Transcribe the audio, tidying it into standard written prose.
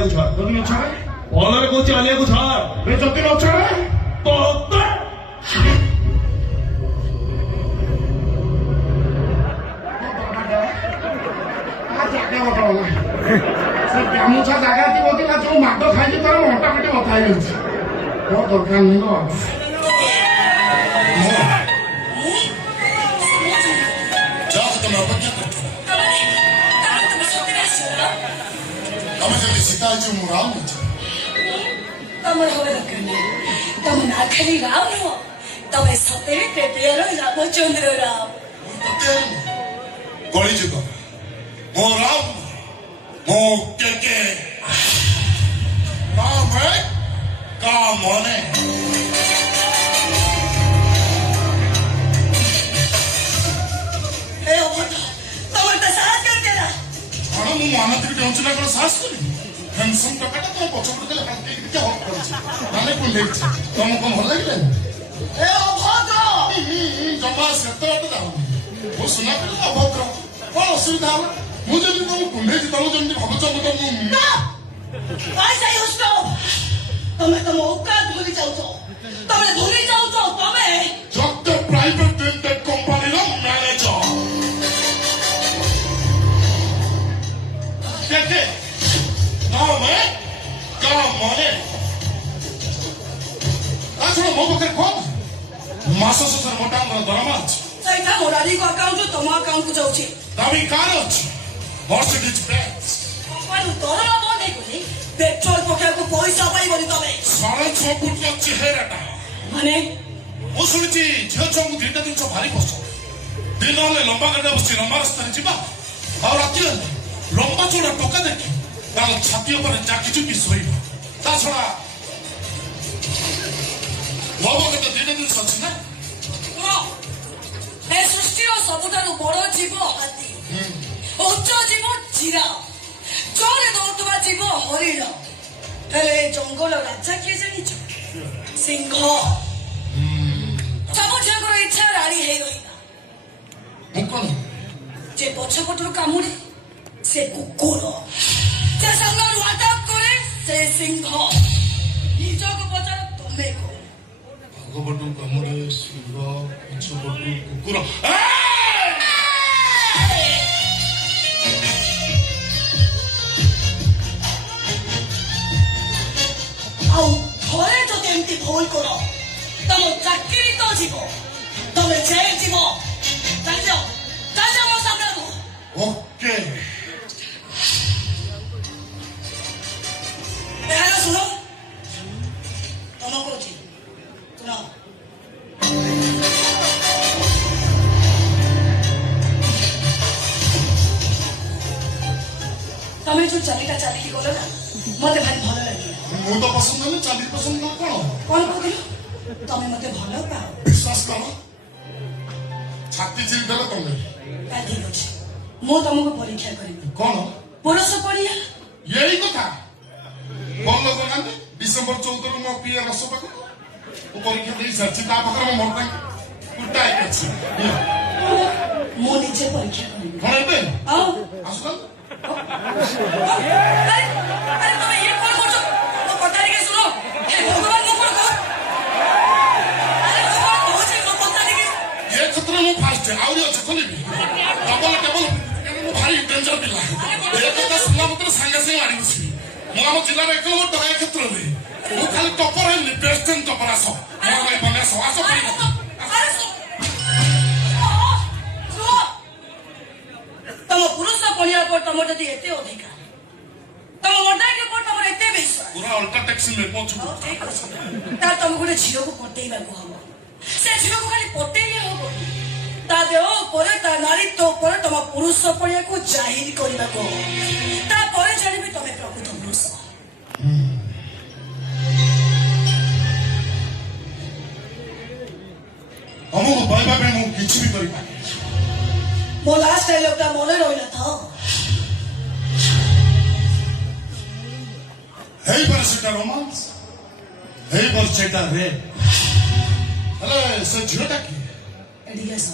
को छाड़ ଯଦି ନ ଛାଡ଼େ भलरे कहूँ आलिया को छाड़ ଏ ଯଦି ନ ଛାଡ଼େ तोते ସେ ଗାମୁଛା ଜାଗା ଥିବ କି ନା ଯୋଉ ମାଦ ଖାଇକି ତାର ଅଣ୍ଟା ପିଠି ବଥା ହେଇଯାଉଛି କଣ ଦରକାର ନାହିଁ ତ ଯାଅ ତମେ ଅପେକ୍ଷା କରୁଛ ତମେ ଯଦି ସୀତା ହେଇଛି ମୁଁ ରାମ ହେଇଛି ତମର ହବା ଦରକାର ନାହିଁ ତମେ ନା ଖାଲି ରାମ ନୁହଁ ତମେ ସତରେ ପ୍ରେମିୟର ରାମଚନ୍ଦ୍ର ରାମ କଳିଯୁଗ ମୋ ରାମ ମୋ କେକେ କାମେ କାମନେ ଏ ଅବଧ ତମର ତ ସାହସ କରିଦେଲା କଣ ମୁଁ ମହାନଦୀକୁ ଡେଉଁଛି ନା କଣ ସାହସ କରିବି ପେନସନ ଟଙ୍କାଟା ତମ ପଛପଟେ ଦେଲେ ହାତ ଟିକେ ହକ୍ କରୁଛି ମାନେ କୁଣ୍ଡେଇଛି ତମକୁ କଣ ଭଲ ଲାଗିଲାନି ଏ ଅଭଦ୍ର ଜମା ସେତେ ବାଟ ଯାଉନି ମୁଁ ସୁନା ପିଲା ଅଭଦ୍ର କଣ ଅସୁବିଧା ହେଲା ମୁଁ ଯଦି ତମକୁ କୁଣ୍ଡେଇଛି ତମେ ଯେମିତି ଭାବୁଛ ମୁଁ ତମକୁ ପଇସା ୟୁଜ ତମେ ତମ ଔକାତ ଭୁଲି ଯାଉଛ ତମେ ଭୁଲି ଯାଉଛ ତମେ just a private limited company ର ମ୍ୟାନେଜର ଦେଖେ କାମେ କାମନେ ତାଛଡ଼ା ମୋ ପାଖରେ କଣ ମାସ ଶେଷରେ ମୋଟା ଆମର ଦରମା ଅଛି ସେଇଟା ମୋ ରାଧିକ ଆକାଉଣ୍ଟ ତମ ଆକାଉଣ୍ଟକୁ ଯାଉଛି ଦାମୀ କାର ଅଛି ମର୍ସିଡିଜ ବେଞ୍ଚ କମ୍ପାନୀ ଦରମା ବନ୍ଦ ହେଇଗଲେ ପେଟ୍ରୋଲ ପକେଇବାକୁ ପଇସା ପାଇବନି ତମେ 6.5 ଫୁଟ ଚେହେରାଟା ମାନେ ମୁଁ ଶୁଣିଛି ଝିଅ ଛୁଆଙ୍କୁ ଦିଟା ଜିନିଷ ଭାରି ପସନ୍ଦ ଦିନ ହେଲେ ଲମ୍ବା ଗାଡ଼ିରେ ବସି ଲମ୍ବା ରାସ୍ତାରେ ଯିବା ଆଉ ରାତି ହେଲେ ଲମ୍ବା ଚଉଡ଼ା ଟଙ୍କା ଦେଖି ତାଙ୍କ ଛାତି ଉପରେ ଜାକି ଚୁକି ଶୋଇବା ତା ଛଡ଼ା ମୋ ପାଖରେ ତ ଦିଟା ଜିନିଷ ଅଛି ନା ଏ ସୃଷ୍ଟିର ସବୁଠାରୁ ବଡ ଜୀବ ହାତୀ ଉଚ୍ଚ ଜୀବ ଜିରାଫ ଜୋରେ ଦୌଡୁଥିବା ଜୀବ ହରିଣ ହେଲେ ଜଙ୍ଗଲ ରାଜା କିଏ ଜାଣିଛ ସିଂହ ସବୁ ଝିଅଙ୍କର ଇଚ୍ଛା ରାଣୀ ହେଇ ରହିଲା ମୁଁ କଣ ଯେ ପଛପଟରୁ କାମୁଡେ ସେ କୁକୁର ଯେ ସାମ୍ନାରୁ ଆଟାକ କରେ ସେ ସିଂହ ନିଜକୁ ପଚାର ତମେ କଣ ଆଗପଟୁ କାମୁଡ଼େ ସିଂହ ପଛପଟୁ କୁକୁର ଆଉ ଥରେ ଯଦି ଏମିତି ଭୁଲ କର ତମ ଚାକିରି ତ ଯିବ ତମେ ଜେଲ ଯିବ ଚାଲିଯାଅ ମୋ ସାମ୍ନାରୁ ଓକେ ଏହାର ଶୁଣ ତମ କହୁଛି ଶୁଣ ତମେ ଯୋଉ ଚାଲିକା ଚାଲିକି ଗଲ ନା ମତେ ଭାରି ଭଲ ଲାଗିଲା ମୁଁ ତ ପସନ୍ଦ ହେଲେ ଚାଲି ପସନ୍ଦ ନୁହଁ କଣ କଣ କହୁଥିଲ ତମେ ମତେ ଭଲ ପାଅ ବିଶ୍ୱାସ କର ଛାତି ଚିରି ଦେଲେ ତମେ ତାହେଲେ ଠିକ ଅଛି ମୁଁ ତମକୁ ପରୀକ୍ଷା କରିବି କଣ ପୁରୁଷ ପଡିଆ ଏଇ କଥା ଭଲ କରୁନାହାନ୍ତି ଡିସେମ୍ବର 14 ମୋ ପିଏ ରସ ପାଖକୁ ମୁଁ ପରୀକ୍ଷା ଦେଇ ସାରିଛି ତା ପାଖରେ ମୋ ମର କୁଟା ହେଇକି ଅଛି ମୁଁ ନିଜେ ପରୀକ୍ଷା କରିବି କଣ ଏବେ ଆଉ ଆସୁନ ଆରେ ତମେ ଇଏ କଣ କରୁଛ ମୋ କଥା ଟିକେ ଶୁଣ ହେ ଭଗବାନ ମୁଁ କଣ କହ ଆରେ ମୁଁ କଣ କହୁଛି ମୋ କଥା ଟିକେ ଏ କ୍ଷେତ୍ରରେ ମୁଁ ଫାଷ୍ଟ ଆହୁରି ଅଛି ଖୋଲିବି ଡବଲ ଟେବଲ ମୁଁ ଭାରି ଡେଞ୍ଜର ପିଲା ଏ କଥା ଶୁଣିଲା ମାତ୍ରେ ସାଙ୍ଗେ ସାଙ୍ଗେ ମାରି ବସିବି ମୁଁ ଆମ ଜିଲ୍ଲାର 1 ନମ୍ବର ଏ କ୍ଷେତ୍ରରେ ମୁଁ ଖାଲି ଟପର ହେଲି ବେଷ୍ଟ ଟପର ଆସ ମୋ ଭାଇ ବନେ ଆସ ଆସ ପଡ଼ିବ ତମ ପୁରୁଷ ପଢିବା ପରେ ତମର ଯଦି ଏତେ ଅଧିକାର ତମ ମର୍ଦ୍ଦାଙ୍କ ଉପରେ ତମର ଏତେ ବିଶ୍ୱାସ ପୁରା ଅଲଗା ଟେକ୍ସି ମେ ପହଞ୍ଚୁ ଠିକ ଅଛି ତାହେଲେ ତମକୁ ଗୋଟେ ଝିଅକୁ ପଟେଇବାକୁ ହବ ସେ ଝିଅକୁ ଖାଲି ପଟେଇଲେ ହବ ତା ଦେହ ଉପରେ ତା ନାରୀତ୍ୱ ଉପରେ ତମ ପୁରୁଷ ପଡିଆକୁ ଜାହିର କରିବାକୁ ହବ ତାପରେ ଜାଣିବି ତମେ ପ୍ରକୃତ ପୁରୁଷ ଆମକୁ ପାଇବା ପାଇଁ ମୁଁ କିଛି ବି କରିପାରିବି ମୋ ଲାଷ୍ଟ ଡାଇଲଗଟା ମନେ ରହିଲା ତ ହେଇପାରେ ସେଟା ରୋମାନ୍ସ ହେଇପାରେ ସେଟା ରେପ୍ ହେଲେ ସେ ଝିଅଟା କିଏ ଏଠିକି ଆସ